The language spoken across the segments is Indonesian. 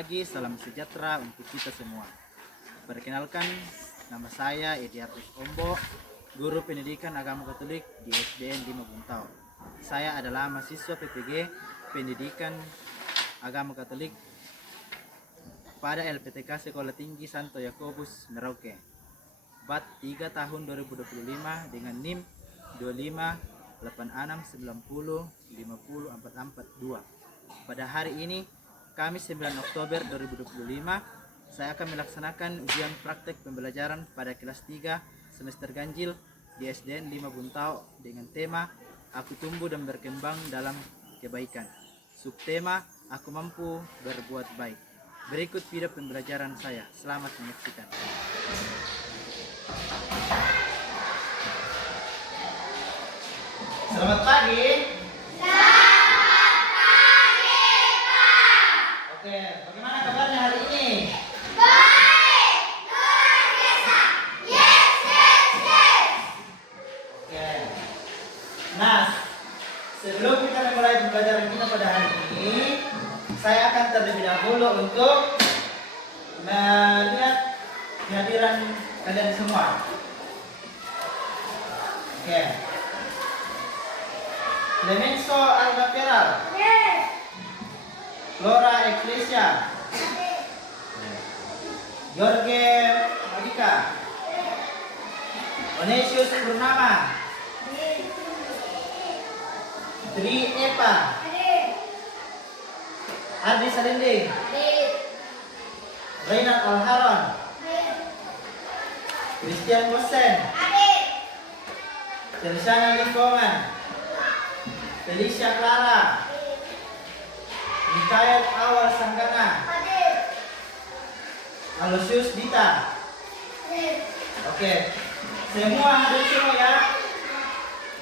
pagi, salam sejahtera untuk kita semua. Perkenalkan, nama saya Ediartus Ombo, guru pendidikan agama Katolik di SDN 5 Buntau. Saya adalah mahasiswa PPG Pendidikan Agama Katolik pada LPTK Sekolah Tinggi Santo Yakobus Merauke. Bat 3 tahun 2025 dengan NIM 258690504442. Pada hari ini, Kamis 9 Oktober 2025, saya akan melaksanakan ujian praktek pembelajaran pada kelas 3 semester ganjil di SDN 5 Buntau dengan tema Aku tumbuh dan berkembang dalam kebaikan. Subtema Aku mampu berbuat baik. Berikut video pembelajaran saya. Selamat menyaksikan. Selamat pagi. Oke, bagaimana kabarnya hari ini? Baik, luar biasa. Yes. Oke. Nah, sebelum kita memulai pembelajaran kita pada hari ini, saya akan terlebih dahulu untuk melihat kehadiran kalian semua. Oke. Clemenso Alba Peral, Flora Ecclesia, Jorge Madika, Onesius Purnama, Tri Epa, Ardi Salinding, Reynald Alharon, Christian Kosen, Tersana Lingkongan, Felicia Clara, Mikael Awal Sanggana, Aloysius Dita. Oke, semua hadir semua ya.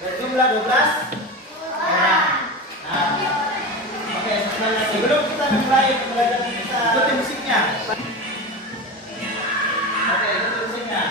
Berjumlah 12 orang. Nah, oke, sebelum kita mulai pembelajaran kita, ikuti musiknya. Oke, ikuti musiknya.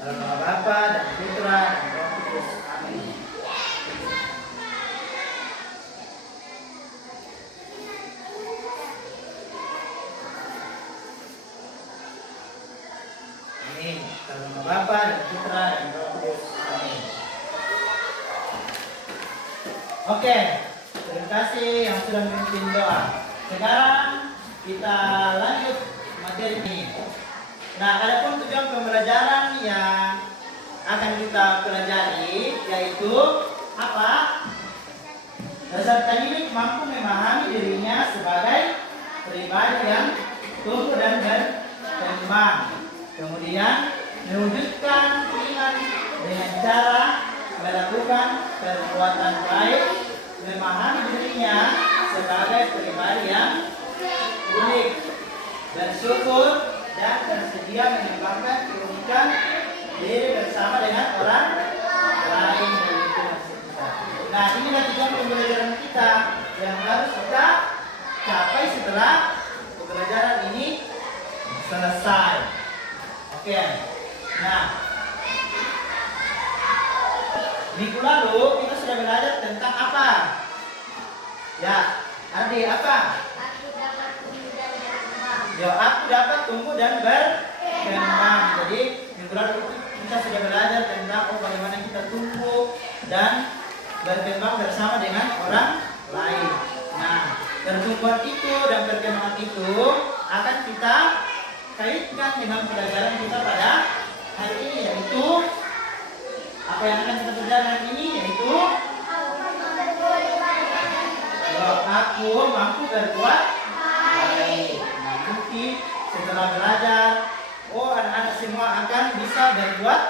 Dalam nama Bapa dan Putra dan Roh Kudus. Amin. Amin. Dalam nama Bapa dan Putra dan Roh Kudus. Amin. Oke, terima kasih yang sudah memimpin doa. Sekarang kita lanjut materi ini. Nah, adapun tujuan pembelajaran yang akan kita pelajari yaitu apa? Peserta didik mampu memahami dirinya sebagai pribadi yang tumbuh dan berkembang. Kemudian mewujudkan iman dengan cara melakukan perbuatan baik, memahami dirinya sebagai pribadi yang unik, bersyukur dan bersedia mengembangkan keunikan diri bersama dengan orang lain di lingkungan sekitar. Nah, inilah tujuan pembelajaran kita yang harus kita capai setelah pembelajaran ini selesai. Oke. Nah, minggu lalu kita sudah belajar tentang apa? Ya, Ardi, apa? Aku dapat tumbuh dan berkembang. Ya, aku dapat tumbuh dan berkembang. Jadi, minggu lalu kita sudah belajar tentang bagaimana kita tumbuh dan berkembang bersama dengan orang lain. Nah, pertumbuhan itu dan perkembangan itu akan kita kaitkan dengan pelajaran kita pada hari ini, yaitu apa yang akan kita belajar hari ini, yaitu aku mampu berbuat baik. Nah, nanti setelah belajar, anak-anak semua akan bisa berbuat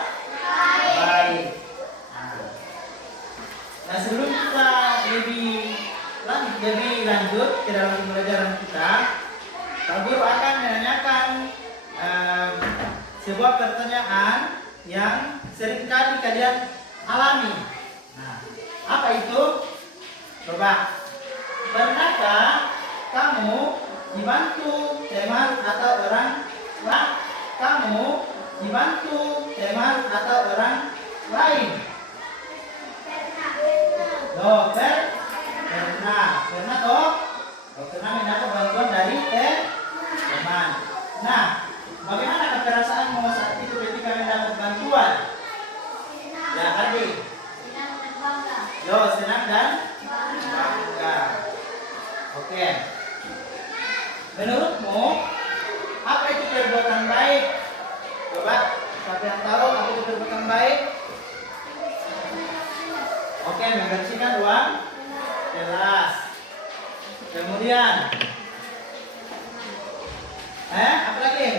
baik. Nah, sebelum kita lebih lanjut ke dalam pembelajaran kita, Pak Guru akan menanyakan sebuah pertanyaan yang seringkali kalian alami. Nah, apa itu? Coba, pernahkah kamu dibantu teman atau orang lain? Kamu dibantu teman atau orang lain? Loh, pernah toh? Pernah mendapat bantuan dari teman. Nah, bagaimana perasaanmu saat itu ketika mendapat bantuan? Ya, Adi. Senang dan bangga. Loh, senang dan bangga. Oke. Menurutmu, apa itu perbuatan baik? Coba, siapa yang tahu apa itu perbuatan baik? Oke, membersihkan uang kelas. Kemudian, apa lagi?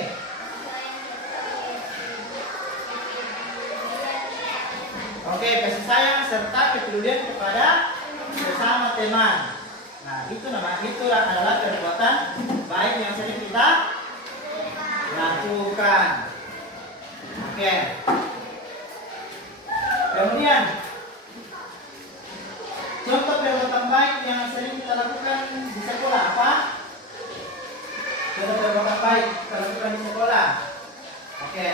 Oke, kasih sayang serta kepedulian kepada sesama teman. Nah, itulah adalah perbuatan baik yang sering kita lakukan. Oke. Kemudian, contoh perbuatan baik yang sering kita lakukan di sekolah apa? Contoh perbuatan baik kita lakukan di sekolah. Oke.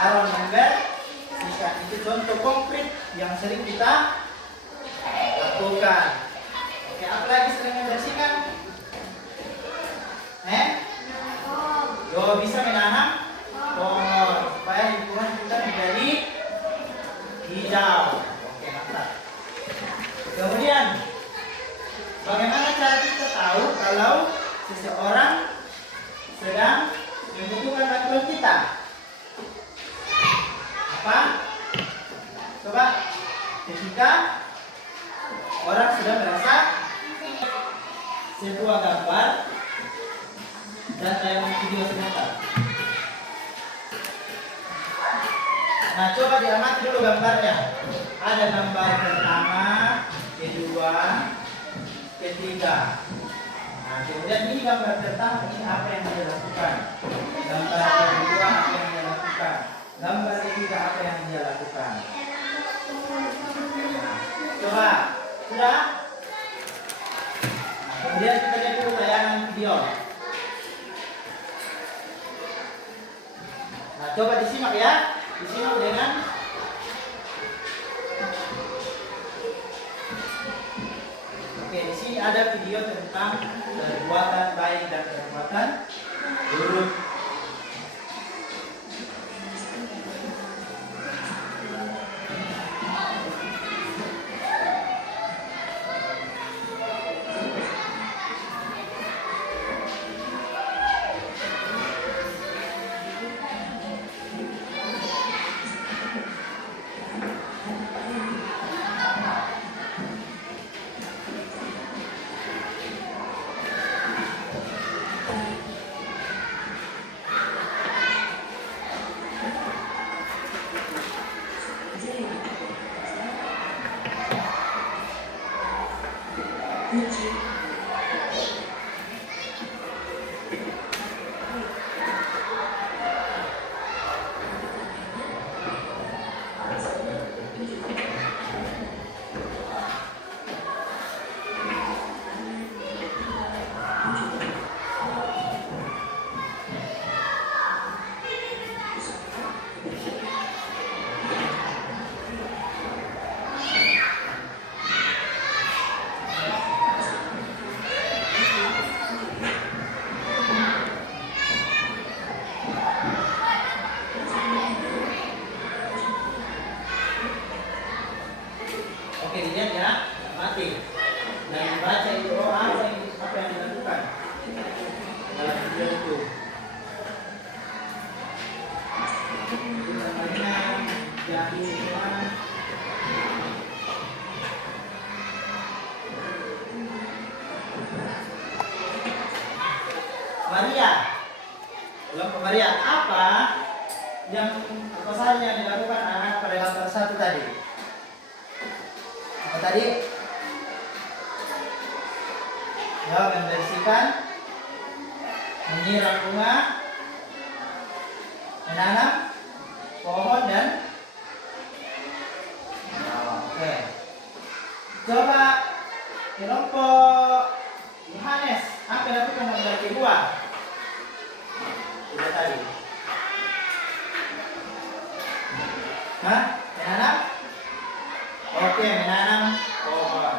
Aaron membersihkan, itu contoh konkret yang sering kita lakukan. Oke, apa lagi sering membersihkan? Bisa menanam pohon supaya lingkungan kita menjadi hijau. Oke, mantap. Kemudian, bagaimana cara kita tahu kalau seseorang sedang membutuhkan bantuan kita? Apa? Coba, ketika orang sudah merasa sebuah gambar dan tayangan video sebentar. Nah, coba diamati dulu gambarnya. Ada gambar pertama, kedua, ketiga. Nah, kemudian ini gambar pertama, ini apa yang dia lakukan. Gambar kedua, apa yang dia lakukan. Gambar ketiga, apa yang dia lakukan. Nah, coba, sudah? Nah, kemudian kita lihat dulu tayangan video. Nah, coba disimak ya. Disimak dengan Oke, di sini ada video tentang perbuatan baik dan perbuatan buruk. pagi semua. Maria, kelompok Maria, apa yang apa saja yang dilakukan anak pada gambar satu tadi? Apa tadi? Ya, membersihkan, menyiram bunga, menanam pohon dan oke. Coba kelompok Yohanes, apa yang dilakukan memiliki buah? Tidak tadi. Hah? Menanam? Oke, menanam pohon.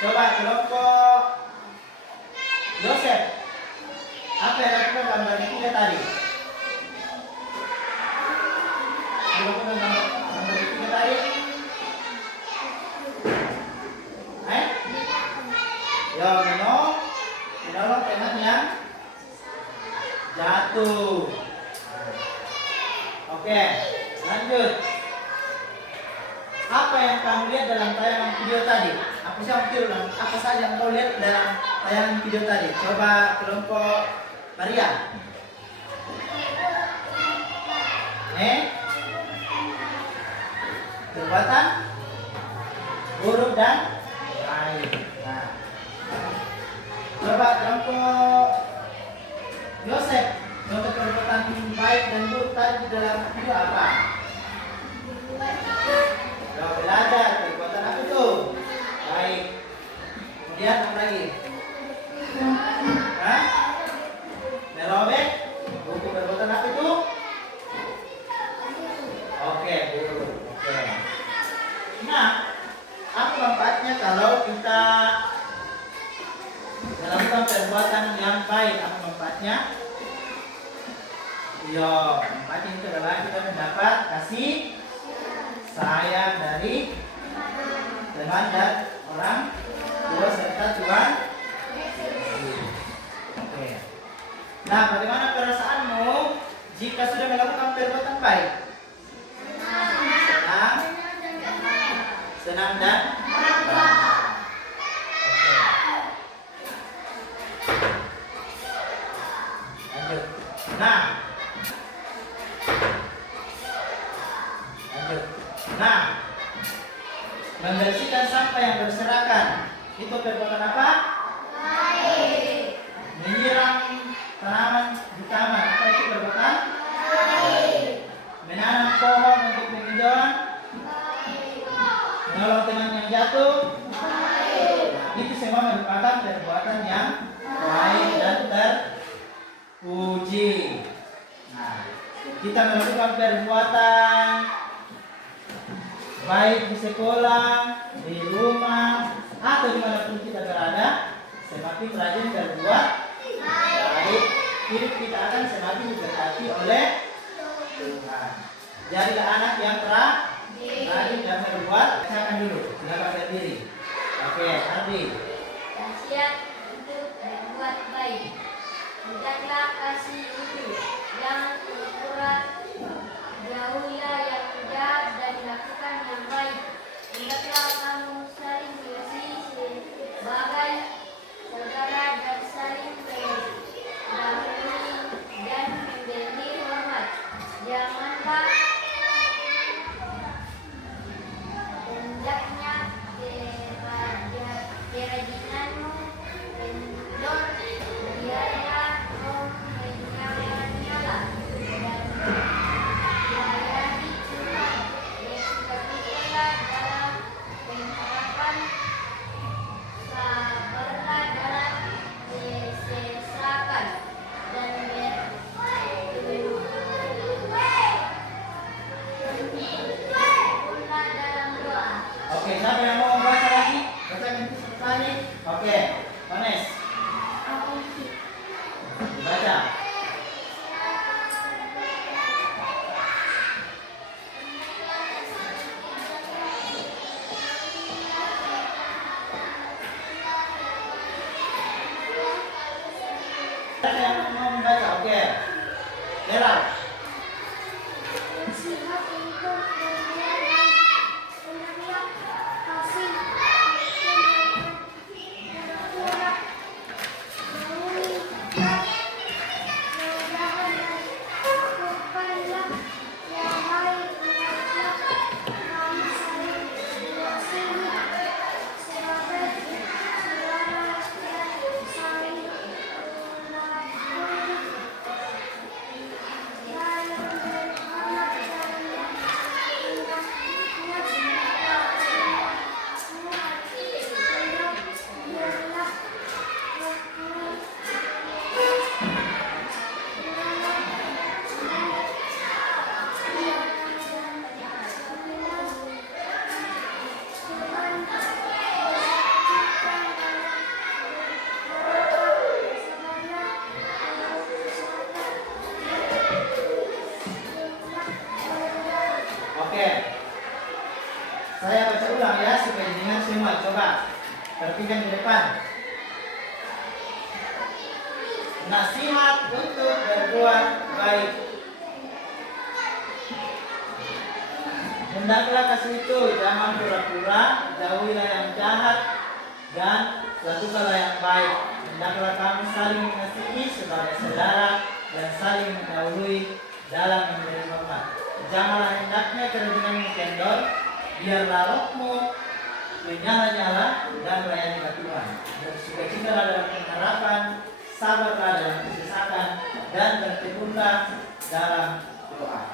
Coba kelompok Yosef, apa yang dilakukan gambar tiga tadi? Dilakukan gambar tiga tadi? Ya, menolong teman yang jatuh. Oke, lanjut. Apa yang kamu lihat dalam tayangan video tadi? Apa saja yang kau lihat dalam tayangan video tadi? Coba kelompok Maria. Perbuatan buruk dan baik. Nah, coba kelompok Yosef, contoh perbuatan baik dan buruk tadi di dalam video apa? Belajar, perbuatan apa itu? Baik. Kemudian apa lagi? Hah? Merobek, buku perbuatan apa itu? Oke, buruk. Oke. Nah, apa manfaatnya kalau kita melakukan perbuatan yang baik? Apa manfaatnya? Yo, manfaatnya itu adalah kita mendapat kasih sayang dari teman dan orang tua serta Tuhan. Oke. Nah, bagaimana perasaanmu jika sudah melakukan perbuatan baik? Senang dan bangga. Oke. Lanjut. Nah, membersihkan sampah yang berserakan itu perbuatan apa? Baik. Menyiram tanaman di taman, apa itu perbuatan? Baik. Menanam pohon untuk penghijauan? Baik. Menolong teman yang jatuh? Baik. Itu semua merupakan perbuatan yang baik dan terpuji. Nah, kita melakukan perbuatan baik di sekolah, di rumah, atau dimanapun kita berada, semakin rajin berbuat baik, hidup kita akan semakin diberkati oleh Tuhan. Jadilah anak yang rajin dan berbuat. Silakan dulu, silakan berdiri. Oke, Ardi. Wasiat untuk berbuat baik. Hendaklah kasih itu yang kurang, jauhilah yang jahat dan lakukan yang baik. Hendaklah kamu saling mengasihi sebagai saudara dan saling mendahului dan memberi hormat. Janganlah hendaknya kerajinanmu kendor, biarlah kau menyala-nyala dan melayani Tuhan. Bersuka-citalah dalam pengharapan, sabarlah dalam kesesakan, dan bertekunlah dalam doa. Oke, siapa yang mau baca lagi? Bacakan itu tadi. Oke, Ones. Baca. Siapa yang mau membaca? Oke. Gerald. Nasihat untuk Oke. Saya baca ulang ya supaya didengar semua. Coba perhatikan di depan. Nasihat untuk berbuat baik. Hendaklah kasih itu, jangan pura-pura, jauhilah yang jahat, dan lakukanlah yang baik. Hendaklah kamu saling mengasihi sebagai saudara dan saling mendahului dalam memberi hormat. Janganlah hendaknya kerajinanmu kendor, biarlah rohmu menyala-nyala dan melayani Tuhan. Bersukacitalah dalam pengharapan, sabarlah dalam kesesakan, dan bertekunlah dalam doa.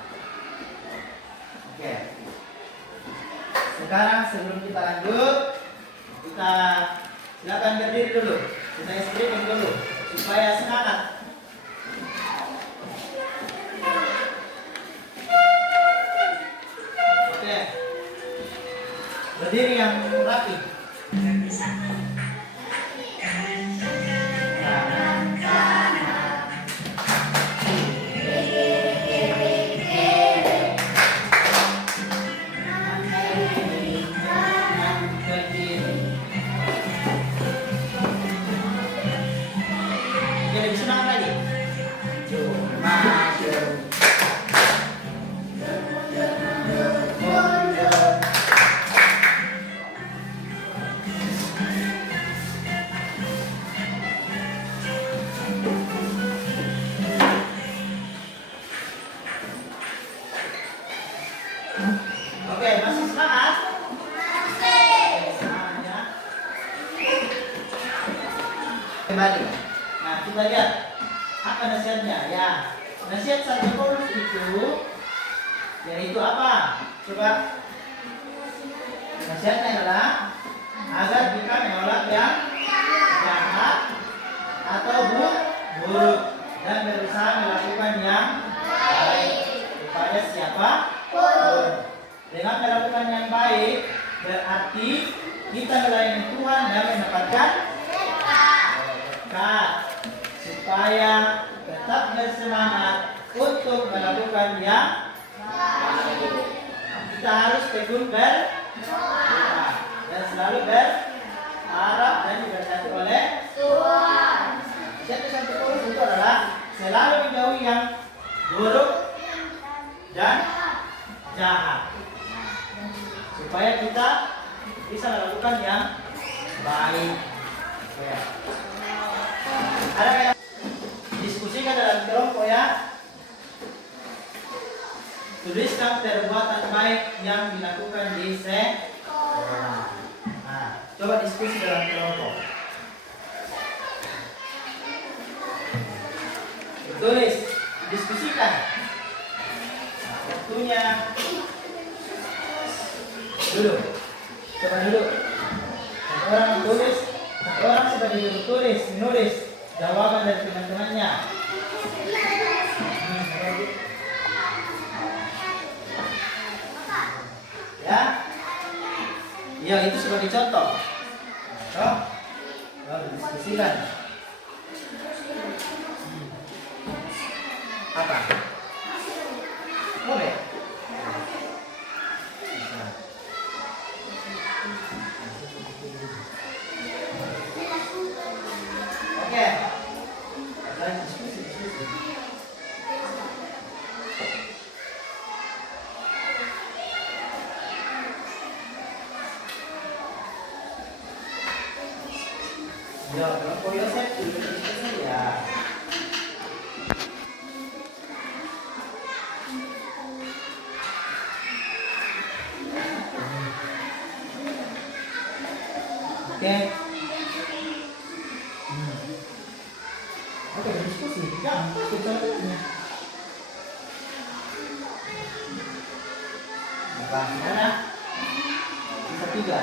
Oke. Sekarang sebelum kita lanjut, kita silakan berdiri dulu. Kita stretching dulu supaya semangat. Oke. Berdiri yang rapi. Lebih semangat lagi. Maju. Oke, masih semangat? Semangat ya. Kembali. Nah, kita lihat apa nasihatnya ya. Nasihat Santo Paulus itu yaitu apa? Coba. Nasihatnya adalah agar kita menolak yang jahat atau buruk dan berusaha melakukan yang baik kepada siapa pun. Dengan melakukan yang baik berarti kita melayani Tuhan dan mendapatkan berkat supaya tetap bersemangat untuk melakukan yang baik. Kita harus tekun berdoa dan selalu berharap dan diberkati oleh Tuhan. Jadi Santo Paulus itu adalah selalu menjauhi yang buruk dan jahat supaya kita bisa melakukan yang baik. Ya. Ada yang diskusikan dalam kelompok ya. Tuliskan perbuatan baik yang dilakukan di sekolah. Nah, coba diskusi dalam kelompok. Tulis, diskusikan. Waktunya duduk. Coba duduk. Satu orang tulis, satu orang sebagai guru tulis, menulis jawaban dari teman-temannya. Ya, ya itu sebagai contoh. Lalu diskusikan. Apa? Boleh. Oke. Diskusi. Ya, kalau Yosef diskusi ya. Oke. Oke, diskusi. Ya, kita lihat. Apa? Mana? Bisa 3.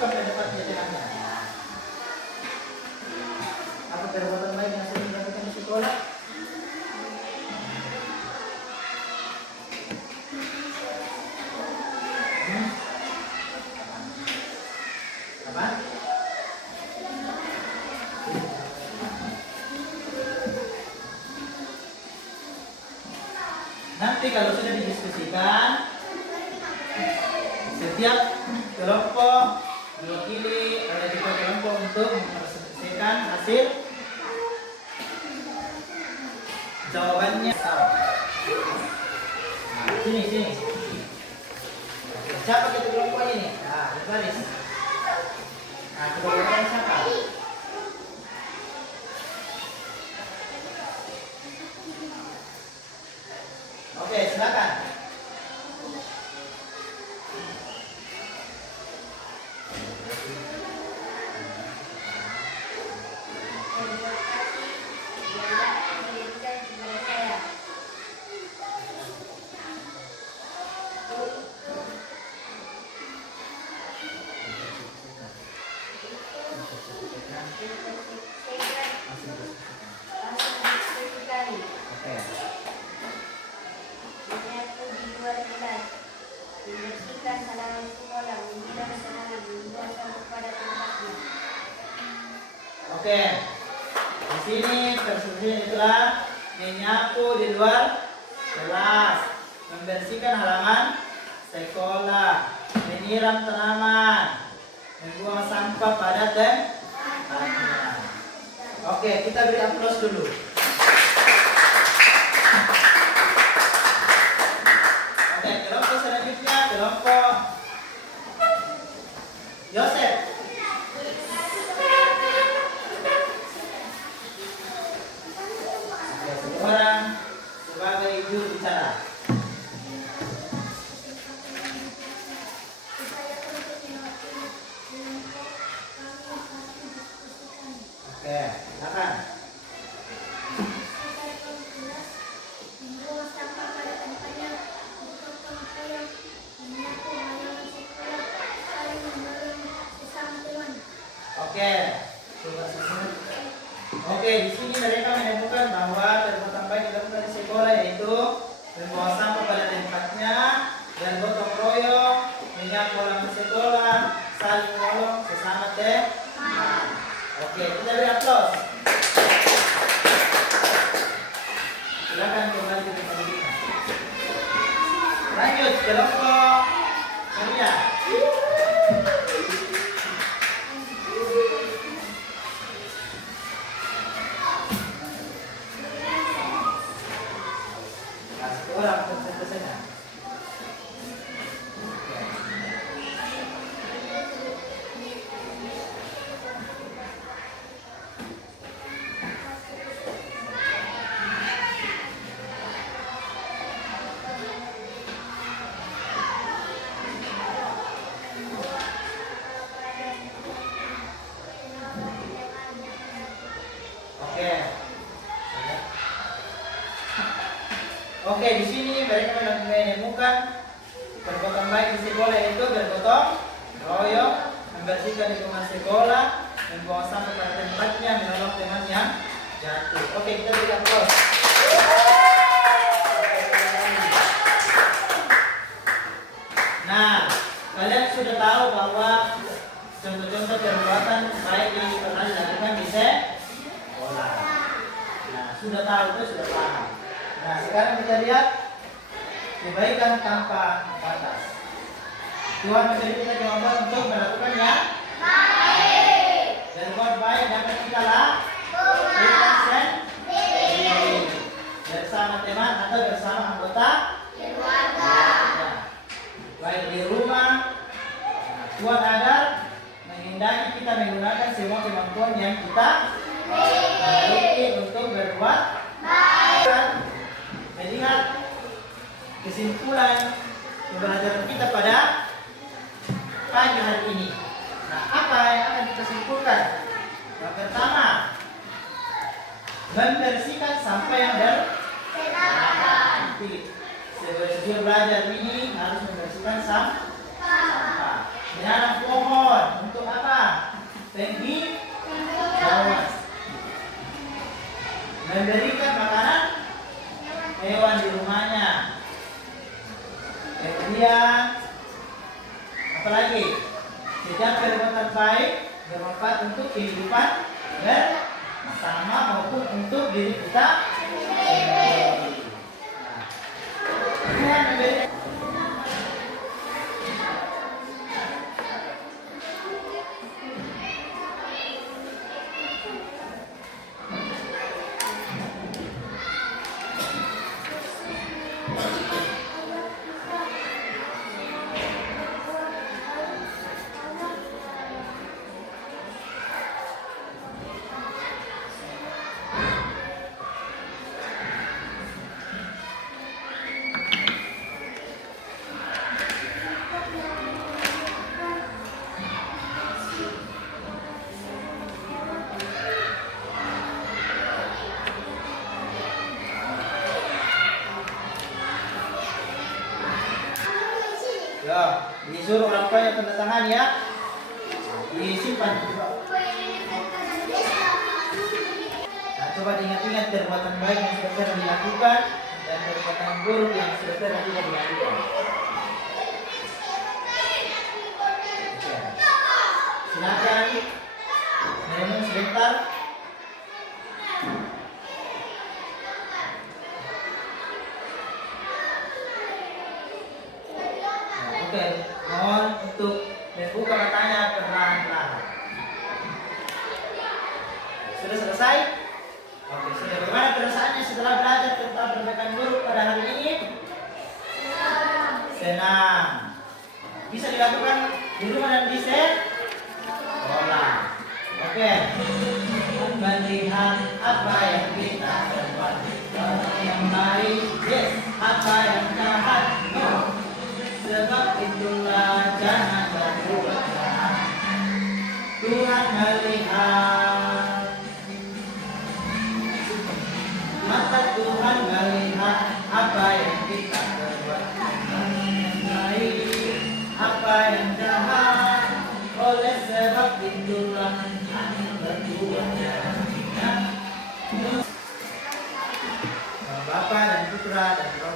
masukkan ke depan di tengahnya. Apa perbuatan baik yang sering dilakukan di sekolah? Apa? Nanti kalau sudah didiskusikan, setiap kelompok diwakili oleh tiga kelompok untuk mempresentasikan hasil jawabannya. Nah, sini. Siapa kita kelompok ini? Nah, berbaris. Nah, kita berbaris siapa? Oke, silakan. Oke. Membersihkan halaman sekolah, menyiram tanaman, membuang sampah pada tempatnya. Oke. Di sini persisian itulah menyapu di luar kelas, membersihkan halaman sekolah, menyiram tanaman, membuang sampah pada tempatnya. Oke, kita beri aplaus dulu. Oke, kelompok selanjutnya kelompok Yosef. Oke, seorang sebagai juru bicara. Oke, silakan. Oke, coba susun. Oke, di sini mereka menemukan bahwa perbuatan baik dilakukan di sekolah yaitu membawa sampah pada tempatnya dan gotong royong, menyapu halaman sekolah, saling menolong sesama teman. Oke, kita beri aplaus. Silakan kembali ke tempat duduknya. Lanjut kelompok Maria. Orang pesan-pesannya. Oke, di sini mereka menemukan perbuatan baik di sekolah itu bergotong royong, membersihkan lingkungan sekolah, membuang sampah pada tempatnya, menolong teman yang jatuh. Oke, kita beri aplaus. Nah, kalian sudah tahu bahwa contoh-contoh perbuatan baik yang pernah dilakukan di sekolah. Nah, sudah tahu itu sudah paham. Nah, sekarang kita lihat kebaikan tanpa batas. Tuhan memberi kita kemampuan untuk melakukannya baik. Dan buat baik dapat kita lakukan sendiri bersama teman atau bersama anggota keluarga. Baik di rumah. Nah, Tuhan agar menghendaki kita menggunakan semua kemampuan yang kita miliki untuk berbuat baik. Melihat kesimpulan pembelajaran kita pada pagi hari ini. Nah, apa yang akan kita simpulkan? Yang pertama, membersihkan sampah yang berserakan. Sebelum belajar ini harus membersihkan sampah. Menanam pohon untuk Apalagi setiap perbuatan baik bermanfaat untuk kehidupan bersama maupun untuk diri kita sendiri. Nah, ya, disuruh orang tua yang tanda tangan ya. Disimpan. Nah, coba diingat-ingat perbuatan baik yang sudah pernah dilakukan dan perbuatan buruk yang sudah pernah tidak dilakukan. Oke. Silakan merenung sebentar. Oke, mohon untuk membuka matanya perlahan-lahan. Sudah selesai? Oke, sudah. Bagaimana perasaannya setelah belajar tentang perbaikan buruk pada hari ini? Senang. Bisa dilakukan di rumah dan di sekolah. Oke. Melihat apa yang kita perbuat, yang baik, yes. Apa yang jahat, no. Sebab itulah jangan berbuat jahat. Tuhan melihat, mata Tuhan melihat apa yang kita perbuat, yang baik, apa yang jahat. Oleh sebab itulah jangan berbuat jahat. Bapak dan Putra dan Roh